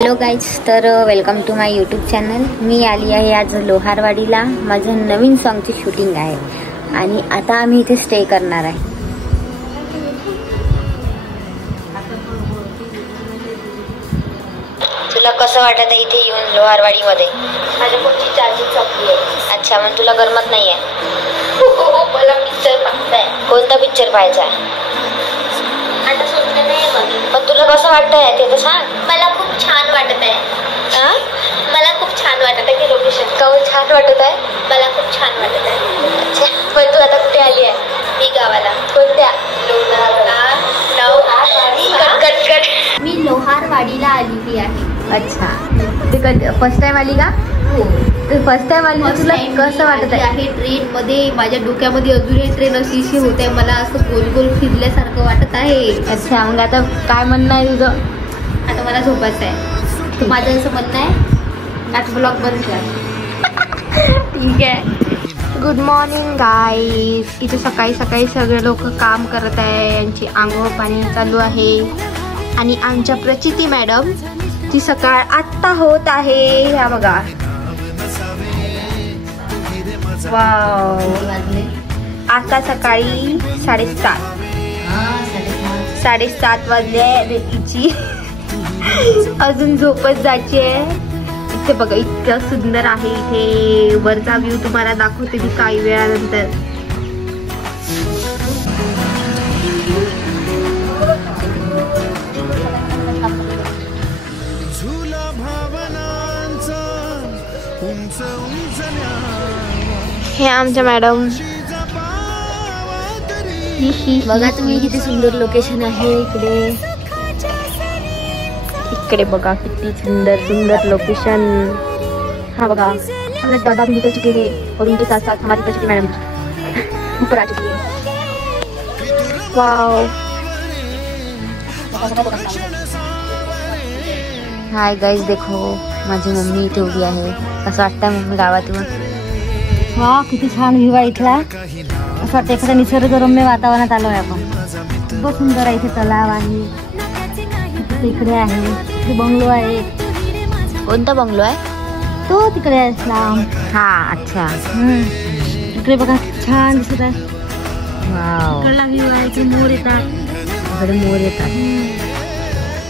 Hello guys, तर welcome to my YouTube channel. मी आली आहे आज लोहारवाडीला। माझं नवीन सॉन्गची शूटिंग आहे आणि आता आम्ही इथे स्टे करणार आहे। तुला कसं वाटत आहे इथे येऊन लोहारवाडीमध्ये? माझ्या फोनची चार्जिंग संपली आहे। अच्छा, मग तुला गरमत नाही आहे? मला पिक्चर पाहायचा आहे। कोणता पिक्चर पाहायचा आहे? आता सुटलं नाही मग। पण तुला कसं वाटतंय ते तर सांग। मला खूप छान वाटत आहे। मला खूप छान वाटत आहे की लोकेशन काहून छान वाटत आहे? मला खूप छान वाटत आहे। अच्छा, पण तू आता कुठे आली आहे? मी गावाला। कोणत्या? मी लोहारवाडीला आलेली आहे। अच्छा, ते फर्स्ट टाइम आली का? हो, फर्स्ट टाइम आली। तुला कसं वाटत आहे? ट्रेन मध्ये माझ्या डोक्यामध्ये अजूनही ट्रेन अशी होत आहे। मला असं गोल गोल फिरल्यासारखं वाटत आहे। अच्छा, मग आता काय म्हणणं आहे तुझं? आता मला झोपायचं आहे। माझं असं म्हणणं आहे आज ब्लॉग बंद कर। ठीक आहे। Good morning guys. इथे सकाळी सकाळी सगळे लोक काम करत आहे, यांची आंघोळ पाणी चालू आहे आणि आमच्या प्रचिती मॅडम ती सकाळ आत्ता होत आहे। ह्या बघा, वाव, आता सकाळी 7:30 वाजले। तिची अजून झोपच जायची आहे। इथे बघा इतकं सुंदर आहे। इथे वरचा व्ह्यू तुम्हाला दाखवते मी काही वेळानंतर। हे आमच्या मॅडम। बघा तुम्ही किती सुंदर लोकेशन आहे इकडे। इकडे बघा किती सुंदर सुंदर लोकेशन। हाँ बघा, हम लोग दादा भी निकल चुके हैं और उनके साथ साथ हमारी प्रचिति मैडम ऊपर आ चुकी है। वाओ, हाय गाइस, देखो माझी मम्मी इथे उभी आहे। कसं वाटतंय मम्मी गावातून? वा, किती छान व्ह्यू आहे इथला। असं वाटतं एखाद्या निसर्गरम्य वातावरणात आलो आहे आपण। खूप सुंदर आहे इथे, तलाव आहे इकडे आहे, इथे बंगलो आहे। कोणता बंगलो आहे? तो तिकडे आहे लांब। हा, अच्छा। इकडे बघा छान दिसत आहे। वाव, इकडला व्ह्यू आहे, इथे मोर येतात। इकडे मोर येतात।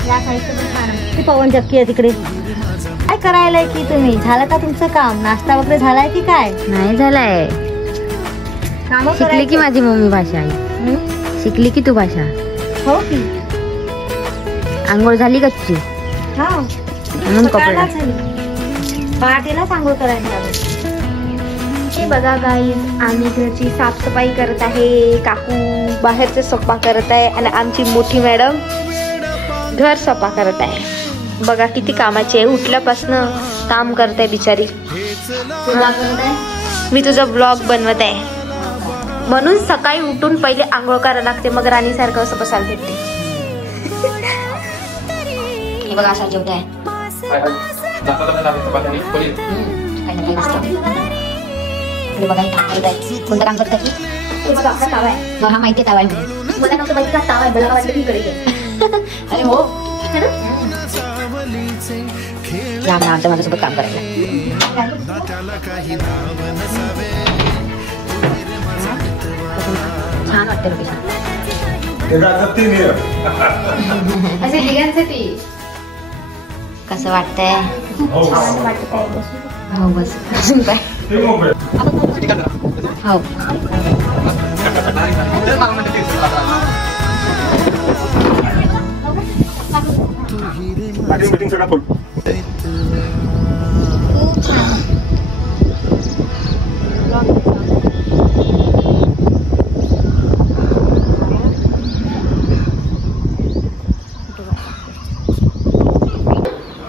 या साईडचं पण छान आहे। ती पवन चक्की आहे तिकडे। काय करायलाय की तुम्ही? झालं का तुमचं काम? नाश्ता वगैरे झालाय की काय? नाही झालाय। शिकली की माझी मम्मी भाषा आहे? शिकली की तू भाषा? हो की। आंघोळ झाली का तुझी? हा, म्हणून कपडा पहाटेला आंघोळ करायला। हे बघा गाईज, आम्ही घरची साफसफाई करत आहे। काकू बाहेरचे स्वयंपाक करत आहे आणि आमची मोठी मॅडम घर स्वयंपाक करत आहे। बघा किती कामाची आहे, उठल्यापासनं काम करत आहे बिचारी। मी तुझा ब्लॉग बनवत आहे म्हणून सकाळी उठून पहिले आंघोळ करायला लागते, मग राणीसारखं असं बसायला भेटते। हे बघा असा जेवढा आहे। बघा हे काम करत आहे। कोणतं काम करत आहे? हा, माहिती तावा आहे। मला नव्हतं माहिती का तावा आहे, मला वाटलं की इकडे। अरे हो, या माझं माझ्यासोबत काम करायला। छान वाटतं लोकेशन। असे दिघांसाठी कसं वाटतंय? छान वाटत आहे। हो, बस अजून काय? हो,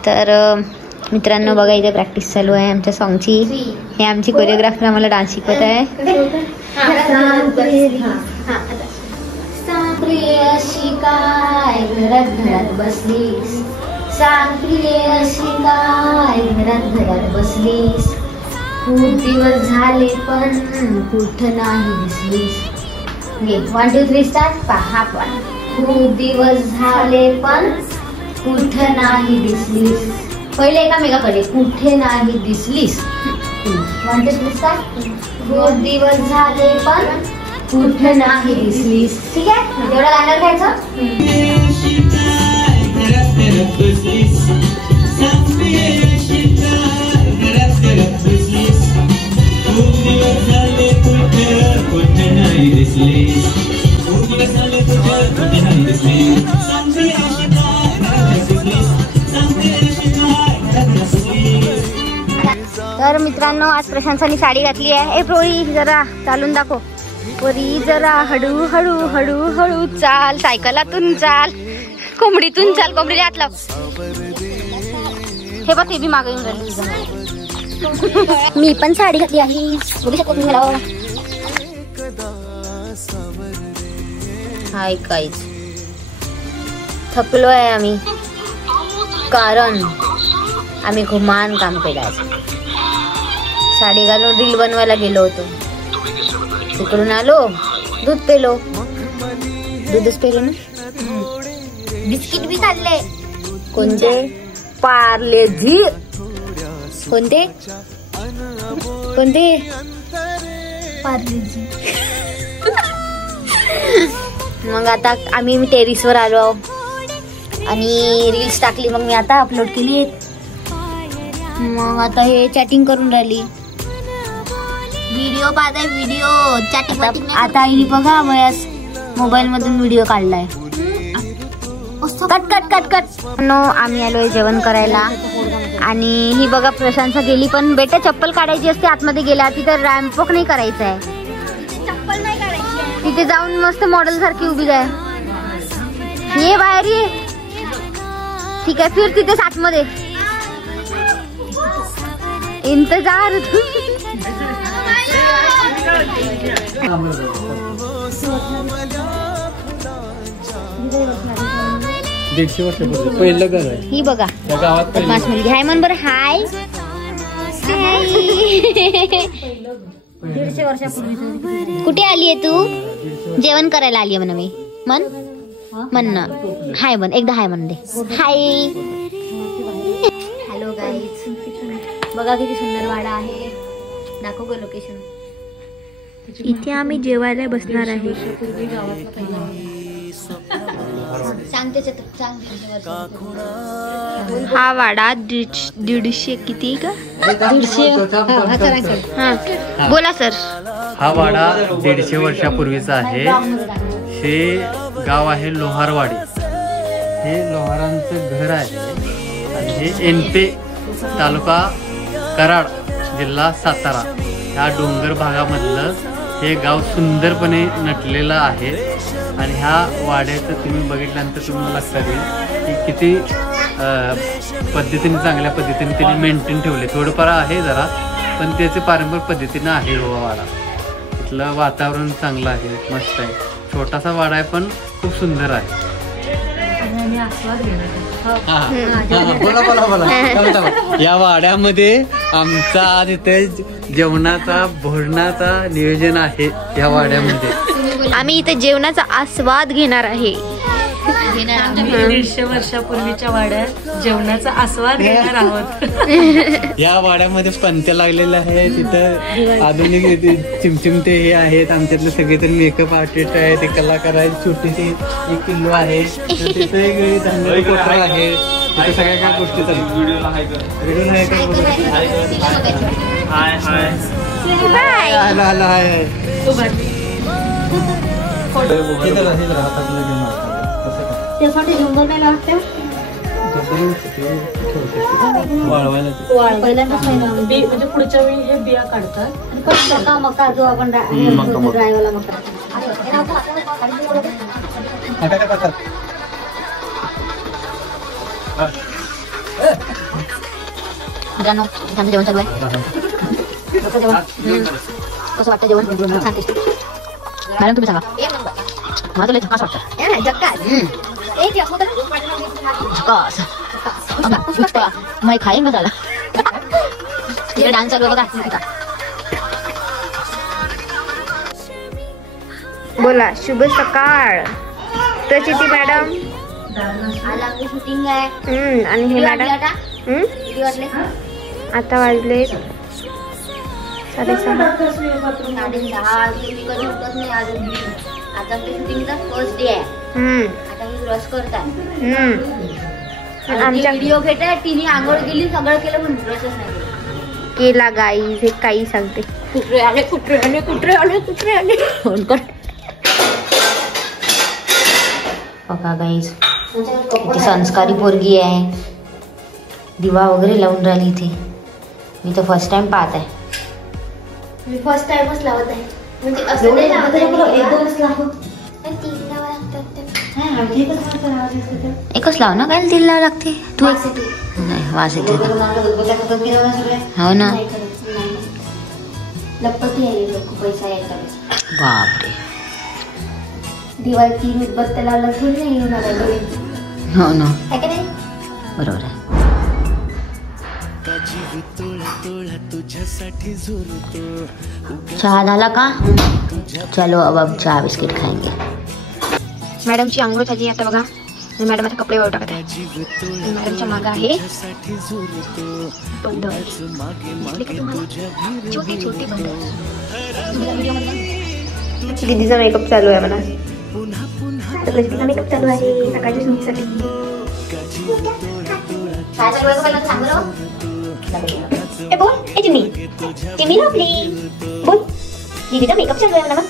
तर मित्रांनो बघा इथे प्रॅक्टिस चालू आहे आमच्या सॉन्गची। हे आमची कोरिओग्राफर आम्हाला डान्स शिकवत आहे। अशी काय घरात घरात बसलीस, सांग प्रिय अशी काय घरात घरात बसलीस, खूप दिवस झाले पण कुठं नाही दिसलीस। 1 2 3 स्टार्ट। पहा पण खूप दिवस झाले पण कुठे नाही दिसलीस. पहिले एकामेकाकडे कुठे नाही दिसलीस म्हणतेस का. 2 दिवस झाले पण कुठे नाही दिसलीस. ठीक आहे, एवढं गाणं घ्यायचं. तर मित्रांनो, आज प्रशांतनी साडी घातली आहे. ए प्रोळी जरा चालून दाखव. पोरी जरा हळू हळू हळू हळू चाल. सायकलातून चाल, कोंबडीतून चाल. कोंबडीला हात लाव. हे बघ, ते बी मागे येऊन राहिली. मी पण साडी घातली आहे, बघू शकतो तुम्ही मला. हाय काहीच थकलो आहे आम्ही, कारण आम्ही घुमान काम केलं आहे. साडी घालून रील बनवायला गेलो होतो. तिकडून आलो, दूध पेलो. दूधच पेलो ना. बिस्किट बी खाल्ले. कोणते? पार्लेजी. कोणते कोणते? पार्लेजी. मग आता आम्ही टेरिसवर आलो आणि रील्स टाकली. मग मी आता अपलोड केली. मग आता हे चॅटिंग करून राहिली. व्हिडिओ पाहताय, व्हिडिओ चॅटिंग. आता आईने बघा वयास मोबाईल मधून व्हिडिओ काढलाय. Cut cut cut cut. No, आम्ही आलोय जेवण करायला. आणि ही बघा प्रशांत गेली. पण बेटा चप्पल काढायची असते आतमध्ये गेल्या. तिथं रॅम्प वॉक नाही करायचं आहे. चप्पल नाही काढायची. तिथे जाऊन मस्त मॉडेल सारखी उभी जाय. ये बाहेर ये. ठीक आहे, फिर तिथे आतमध्ये इंतजार. 150 वर्षापूर्वी पहिलं घर आहे. ही बघा गावात माझी मुलगी हाय म्हण बरं. हाय 150 वर्षापूर्वी. कुठे आलीये तू? जेवण करायला आलीये म्हण. मी म्हण ना हाय म्हण. एकदा हाय म्हण दे. हाय. हॅलो गाईज, बघा किती सुंदर वाडा आहे. दाखव गं लोकेशन. इथे आम्ही जेवायला बसणार आहे. हा वाडा 150 किती का? 150. हा बोला सर. हा वाडा 150 वर्षापूर्वीचा आहे. हे गाव आहे लोहारवाडी. हे लोहारांचं घर आहे. आणि हे एनपे तालुका कराड जिल्हा सातारा ह्या डोंगर भागामधलं हे गाव सुंदरपणे नटलेलं आहे. आणि ह्या वाड्याचं तुम्ही बघितल्यानंतर तुम्हाला लक्षात येईल की किती पद्धतीने, चांगल्या पद्धतीने त्यांनी मेंटेन ठेवले. थोडंफार आहे जरा, पण त्याचे पारंपरिक पद्धतीनं आहे हो वाडा. इथलं वातावरण चांगलं आहे, मस्त आहे. छोटासा वाडा आहे पण खूप सुंदर आहे. या वाड्यामध्ये आमचा आज इथे जेवणाचा भोजनाचा नियोजन आहे. या वाड्यामध्ये आम्ही इथे जेवणाचा आस्वाद घेणार आहे. 150 वर्षापूर्वीच्या वाड्यात जेवणाचा आस्वाद घेणार आहोत. या वाड्यामध्ये पंत्या लागलेल्या आहेत. तिथं आधुनिक चिमचिमटे हे आहेत. आमच्यातले सगळेजण मेकअप आर्टिस्ट आहे. ते कलाकार आहेत. छोटीशी 1 किलो आहे. तिथे एक धांगडी कोठरा आहे. तिथे सगळ्या काय गोष्टी चालू. त्यासाठी जंगल नाही लागते. पहिल्यांदाच म्हणजे पुढच्या वेळी हे बिया काढतात. मका मका जो आपण ड्रायवाला मका. मित्रांनो, आमचं जेवण चालू आहे. कसं वाटतं जेवण? छान टेस्टी. मॅडम तुम्ही सांगा. मला तुला झकास वाटतं. मैं खाएंगा साला. डान्स चालू बघा. बोला शुभ सकाळ प्रचिती मॅडम. आज आपली शूटिंग आहे. आणि हे मॅडम किती वाजले? आता वाजले 6:30. 6:30 वाजले. मी कधी उठत नाही अजून. आता आपल्या शूटिंगचा फर्स्ट डे आहे. आता मी ब्रश करताय. आमच्या व्हिडिओ घेताय. तिने आंघोळ केली, सगळं केलं, पण ब्रशच नाही केला गाईज. हे काही सांगते. कुत्रे आले. फोन कर. बघा गाईज, किती संस्कारी पोरगी आहे. दिवा वगैरे लावून राहिली इथे. मी तर फर्स्ट टाइम पाहत आहे. मी फर्स्ट टाइमच लावत आहे. म्हणजे असं नाही लावत आहे. एकच लाव ना. काय तीन लाव लागते? तू नाही वास येते. हो ना. लपती आहे लोक पैसा यायचा. बापरे. दिवाळी उदबत्त्या लावला थोडी नाही येणार आहे. हो ना. आहे का नाही? बरोबर आहे. चहा झाला का? चलो अब चहा बिस्किट खाएंगे. मॅडमची आंघोळ झाली. आता बघा मॅडम आता कपडे वाळू टाकत आहे. मॅडमच्या मागं आहे दीदीचा मेकअप चालू आहे. मला तिचा मेकअप चालू आहे सकाळच्या शूटसाठी. बोल चिमी आपली बोल. दीदीचा मेकअप चालू आहे मला.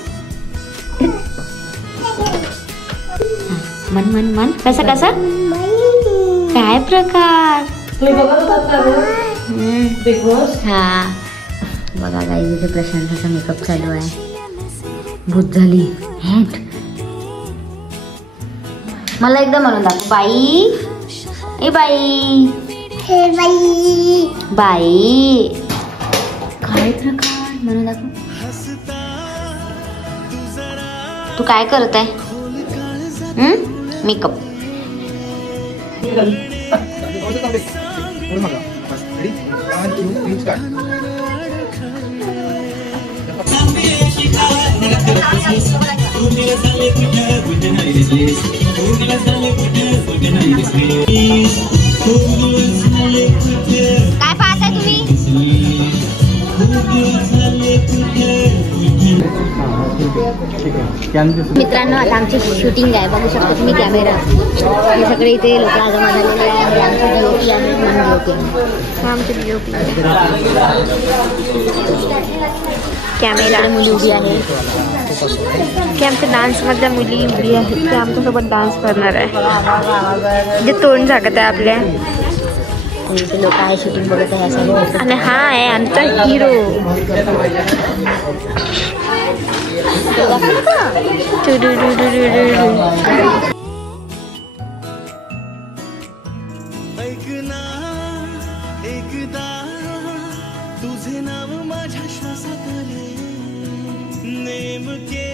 मन मन मन. कसा कसा काय प्रकार. हा बघा गाईज, इथे प्रशांतचा मेकअप चालू आहे. भूत झाली. मला एकदा म्हणून दाखव. बाई ए बाई. हे बाई बाई. काय प्रकार म्हणून दाखव. तू काय करत आहे? मेकअप. काय पाहताय तुम्ही? मित्रांनो, आता आमची शूटिंग आहे. बघू शकता तुम्ही कॅमेरा. हे सगळे इथे लोक जमा झालेले आहे. आमची DOP आहे. आमची DOP कॅमेरा मुली उभी आहे. की आमच्या डान्समधल्या मुली उभी आहेत. ते आमच्यासोबत डान्स करणार आहे. जे तोंड झाकत आहे आपल्या. इथे लोक आहे शूटिंग बघत आहे. असं आणि हा आहे आमचा हिरो. तुझे नाव माझ्या श्वासात आले. नेमके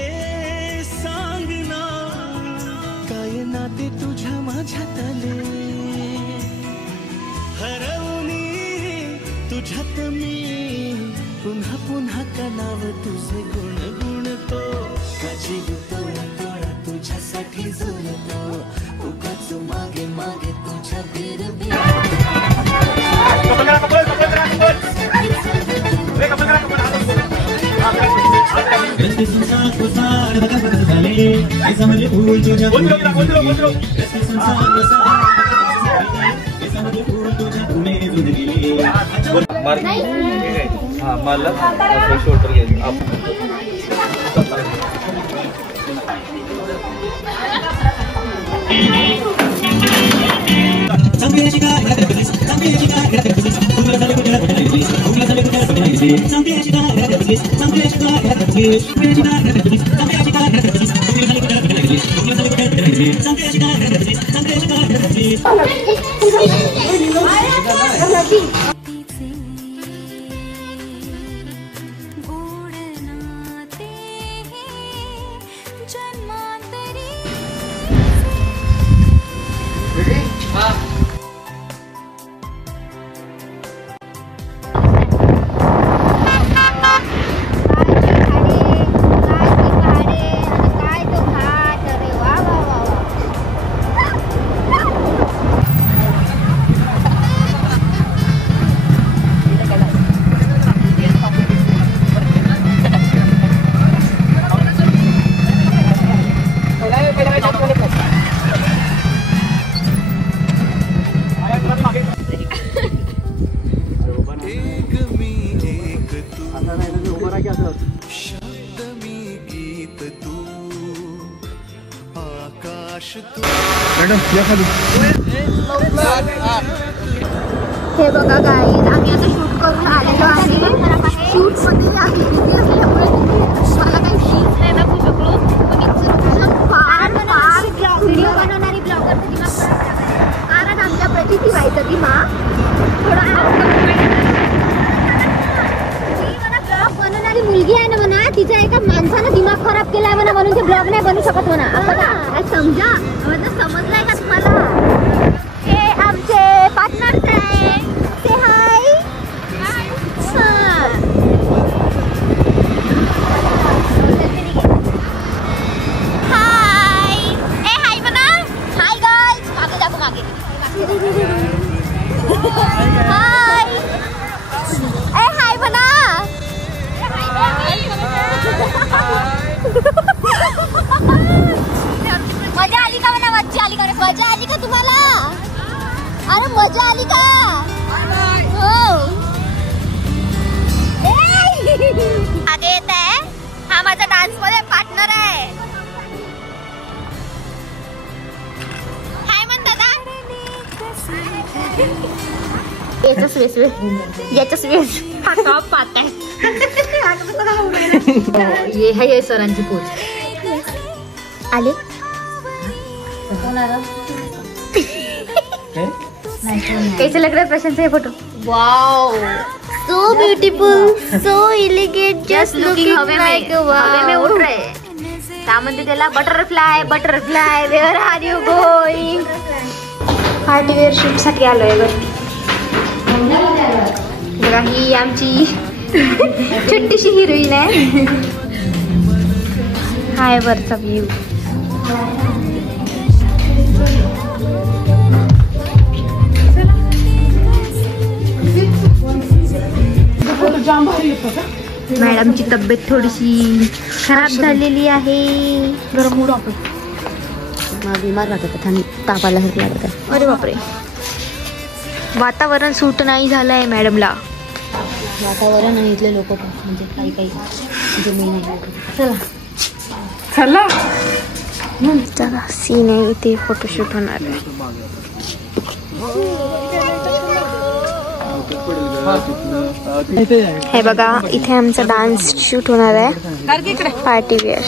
सांगना काय नाते तुझ्या माझ्यात आले. हरवणी तुझ्यात मी पुन्हा पुन्हा का नाव तुझे गुण गुणतो. का जीव तोडा तोडा तुझ्यासाठी जुळतो. उगाच मागे मागे तुझ्या बिरबी. मला शोल्डर घ्यायचं. मॅडम या खाली. हे बघा गाईज, आम्ही आता शूट करून आलेलो आहे. शूट मध्ये असल्यामुळे मला काही शीच नाही दाखवू शकलो. व्हिडिओ बनवणारी ब्लॉगर कारण आमच्या प्रचिती व्हायचं ती मा ब्लॉग बनवणारी मुलगी आहे ना म्हणा, तिच्या एका माणसानं दिमाग खराब केलाय म्हणा, म्हणून ते ब्लॉग नाही बनवू शकत म्हणा. समजा म्हणजे समजलाय का तुम्हाला? हे आमचे पार्टनर्स आहे. से हाय. हाय. ए हाय म्हणा. Hi guys. मागे दाखव मागे. हाय. ए हाय म्हणा. मजा आली का म्हणा? मजा आली का? मजा आली का तुम्हाला? अरे मजा आली का? हो. आगे येत आहे. हा माझा डान्स मध्ये पार्टनर आहे. हाय म्हण दादा. याच्याच वेस हा टॉप पाहत आहे. ये है ये सरांची पोच आले. कैसे लग रहा है प्रशांत ये फोटो? Wow, so beautiful, so elegant, just looking like a wow. हवे में उड़ रहे. क्या म्हणते त्याला? Butterfly. Butterfly where are you going? Party wear shoot साठी आलोय वरती. बघा ही आमची छोटीशी हिरोईन आहे. हाय वरचा व्ह्यू. मॅडमची तब्येत थोडीशी खराब झालेली आहे. जरा मूड ऑफ आहे. बिमार राहतात, थंडी ताप आल्यासारखं लागत आहे. अरे बापरे, वातावरण सूट नाही झालंय मॅडमला. वातावरण आणि इथले लोक म्हणजे काही काही म्हणजे मी नाही. चला चला सीन आहे इथे, फोटोशूट होणार आहे. हे बघा इथे आमचा डान्स शूट होणार आहे. Party wear.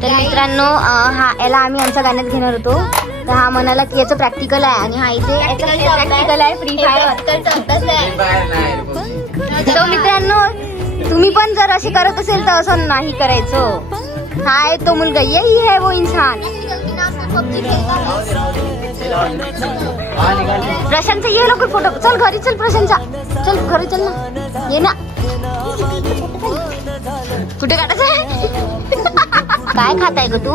तर मित्रांनो, याला आम्ही आमच्या गाण्यात घेणार होतो. तर हा म्हणाला की याचं प्रॅक्टिकल आहे आणि हा इथे प्रॅक्टिकल आहे फ्री फायर. तो मित्रांनो, तुम्ही पण जर असे करत असेल तर असं नाही करायचं. हाय तो मुलगा, यही है वो इंसान. प्रशांतचा ये लवकर फोटो. चल घरी चल प्रशांतचा. चल घरी चल ना. ये ना. कुठे काढायचं आहे? काय खाताय ग तू?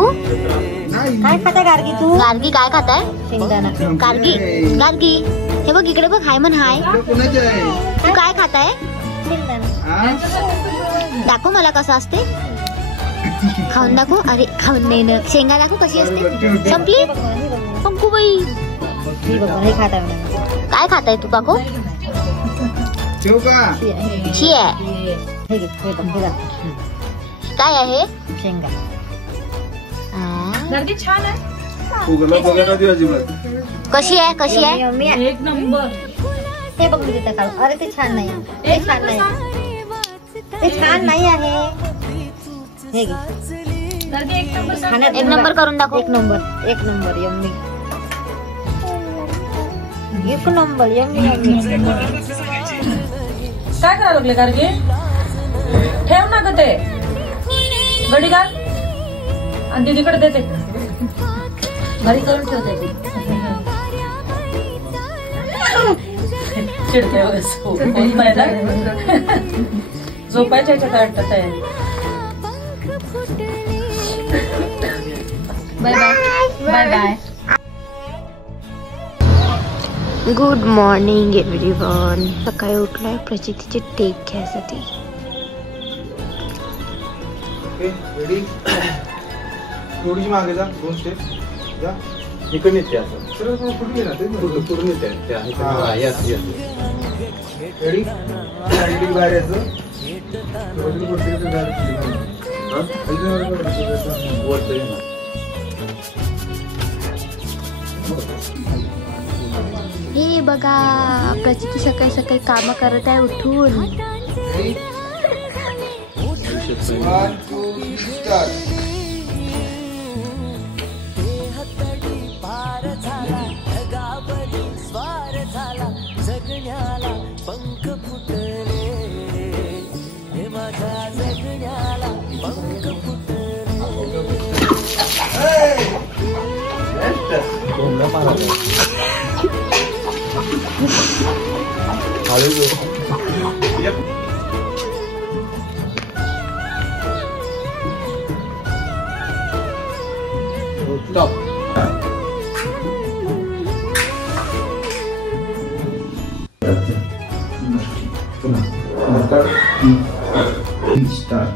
काय खाताय गार्गी तू? गार्गी काय खाताय? शेंगदाणा. गार्गी गार्गी हे बघ इकडे बघ. हाय म्हण. हाय. तू काय खाताय? दाखव मला कसं असते. खाऊन दाखव. अरे खाऊन नाही ना. शेंगा दाखव कशी असते. संपली पंकूबाई. काय खाताय तू काकू? शी आहे. काय आहे? शेंगा. छान आहे. कशी आहे? कशी आहे? एक नंबर. हे बघ मी तिथं काढू. अरे ते छान नाही. ते छान नाही. ते छान नाही आहे. हे घे. एक नंबर करून दाखव. एक नंबर. एक नंबर यम्मी. एक नंबर यम्मी यम्मी. काय करायला लागले गार्गी? ठेव ना ग ते. गडी घाल आणि दीदीकडे देते. घरी करून ठेवते ती. चिडते झोपायच्या याच्यात वाटत आहे. Bye bye bye bye. Good morning everyone. सकाळी उठलोय प्रचितीचे टेक घ्यायसाठी. रेडी. थोडीशी मागे जा, 2 स्टेप जा. इकडे येते असं सरळ सरळ पुढे गेला ते पुढे येते त्या इकडे. Yes yes. रेडी. साईडली बाहेर यायचं. वरती पुढे बाहेर हां इकडे वरती येणार. हे बघा प्रचिती सकाळी सकाळी काम करत आहे उठून. 1 2 स्टार्ट. पंख फुटले हे माझ्या जगण्याला पंख फुटले. स्टॉप. स्टार्ट.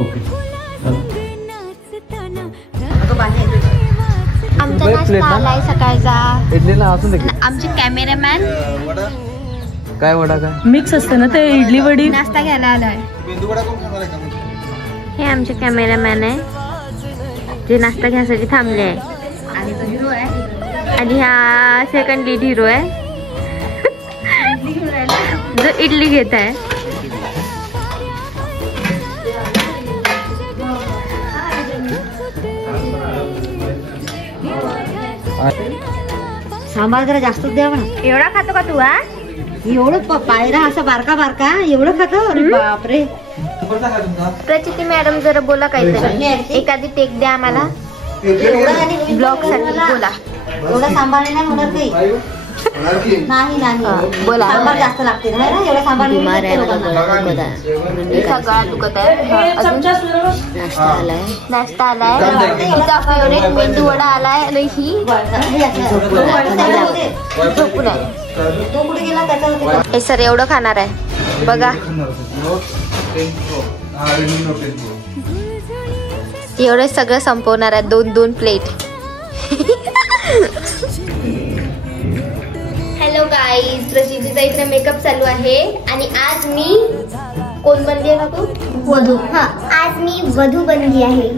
ओके. आमचा नाश्ता आलाय सकाळचा. इडलीला असून दे. आमचे कॅमेरामॅन काय वडा काय मिक्स असते ना ते इडली वडी. नाश्ता घ्यायला आलाय. मेंदू वडा कोण खाणार आहे का? हे आमचे कॅमेरामॅन आहे जे नाश्ता घ्यायसाठी थांबले आहे. आणि तो हिरो आहे. आणि हा सेकंड लीड हिरो आहे जो इडली घेत आहे. सांबार जरा जास्तच द्यावा ना. एवढा खातो का तू? हा एवढं पायरा असा बारका बारका एवढं खातो. अरे बापरे. प्रचिती मॅडम जरा बोला काहीतरी. एखादी टेक द्या आम्हाला ब्लॉग साठी. बोला. एवढा सांबार नाही होणार काही. नाही नाही बोला. सांबार जास्त लागते ना एवढा सांबार. बिमार आहे सगळा दुखत आहे. अजून नाश्ता आलाय. तिचा फेवरेट मेंदू वडा आलाय. आणि ही झोपून आहे. तो कुठे गेला त्याचा. हे सर एवढं खाणार आहे बघा. एवढं सगळं संपवणार आहे 2-2 प्लेट. Hello guys. प्रसिद्धीचा इकडे मेकअप चालू आहे. आणि आज मी कोण बनली आहे काकू? वधू. हा, आज मी वधू बनली आहे.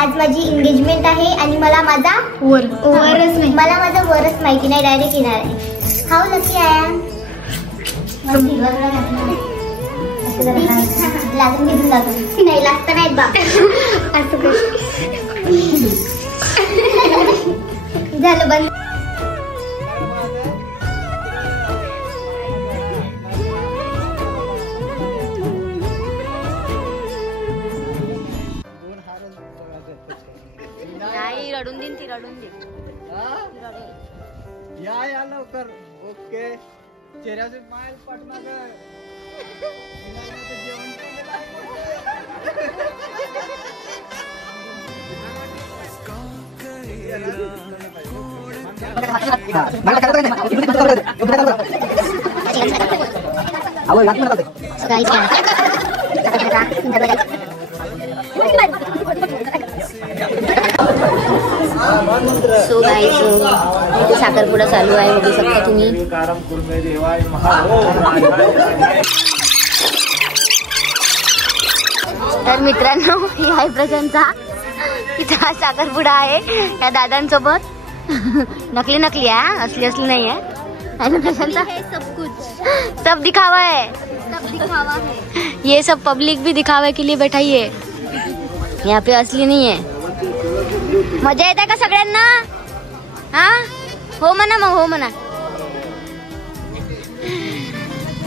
आज माझी एंगेजमेंट आहे आणि मला माझा वरच नाही. मला माझं वरच माहिती नाही. डायरेक्ट येणार आहे. How lucky I am. लागून घेऊन लागून नाही लागत नाहीत बाप. असं झालं बंद. नाही रडून देईन ती. रडून दे. या लवकर. ओके. चेहऱ्याचे स्माइल पाठमागर. जेवण सो गाईज साखरपुडा चालू आहे बघू शकता तुम्ही. तर मित्रांनो ही आहे प्रशांतचा. इथं साखरपुडा आहे या दादांसोबत. नकली नकली है, असली असली नहीं है ना प्रशांता? सब दिखावा है, सब दिखावा है. ये सब पब्लिक भी दिखावे के लिए बैठाई है, यहाँ पे असली नहीं है. मजा येते का सगळ्यांना? हा हो म्हणा मग, हो म्हणा.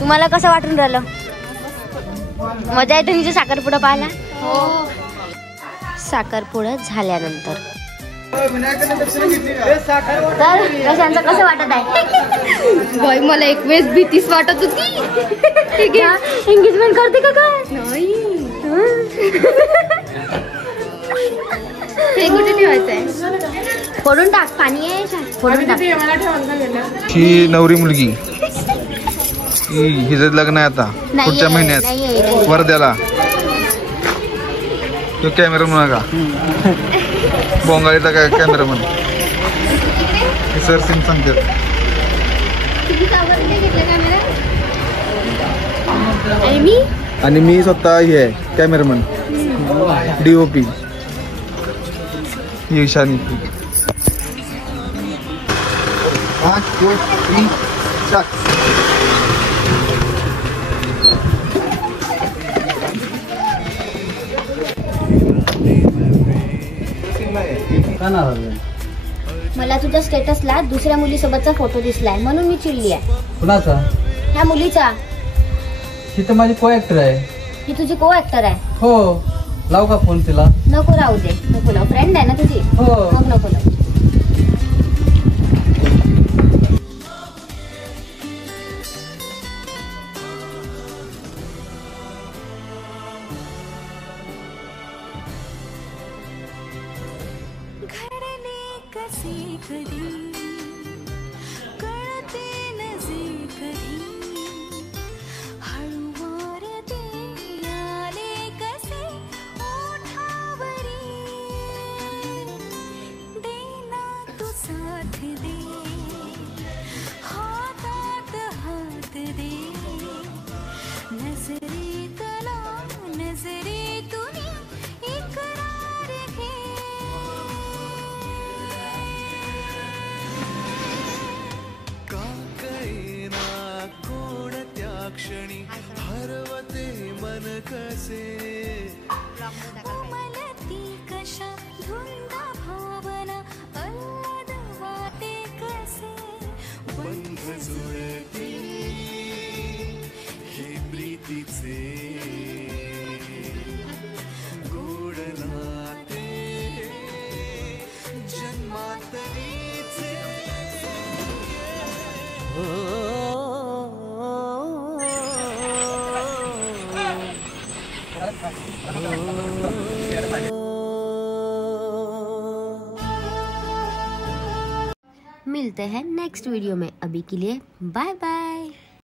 तुम्हाला कसं वाटून राहिलं? मजा येते तिचे साखरपुडा पाहायला? साखरपुडा झाल्यानंतर तर कशांचं कसं वाटत आहे? बाई मला एक वेळेस भीतीच वाटत होती. एंगेजमेंट करते का काय? नाही हे कुठे ठेवायचंय? फोडून टाक, पाणी आहे फोडून टाक. ही नवरी मुलगी हिचं लग्न आहे आता पुढच्या महिन्यात वर्ध्याला. तो कॅमेरामन का बोंगाळीचा काय कॅमेरामन सर सिंग सांगतात. आणि मी स्वतः हे आहे कॅमेरामन DOP ईशानी. मला तुझ्या स्टेटसला दुसऱ्या मुलीसोबतचा फोटो दिसलाय म्हणून मी चिडली आहे. कुणाचा? ह्या मुलीचा. ही तर माझी को ऍक्टर आहे. ही तुझी को ऍक्टर आहे? हो. लाव का फोन तिला? नको राहू दे, नको लाव. फ्रेंड आहे ना तुझी? हो. मग नको लाव. क्षणी हरवते मन कसे मलती कशा धुंद भावना अल्लाद वाटे कसे बंध जुळते हे प्रीतीचे गोड नाते जन्मातलीचे मिलते हैं नेक्स्ट वीडियो में. अभी के लिए बाय बाय.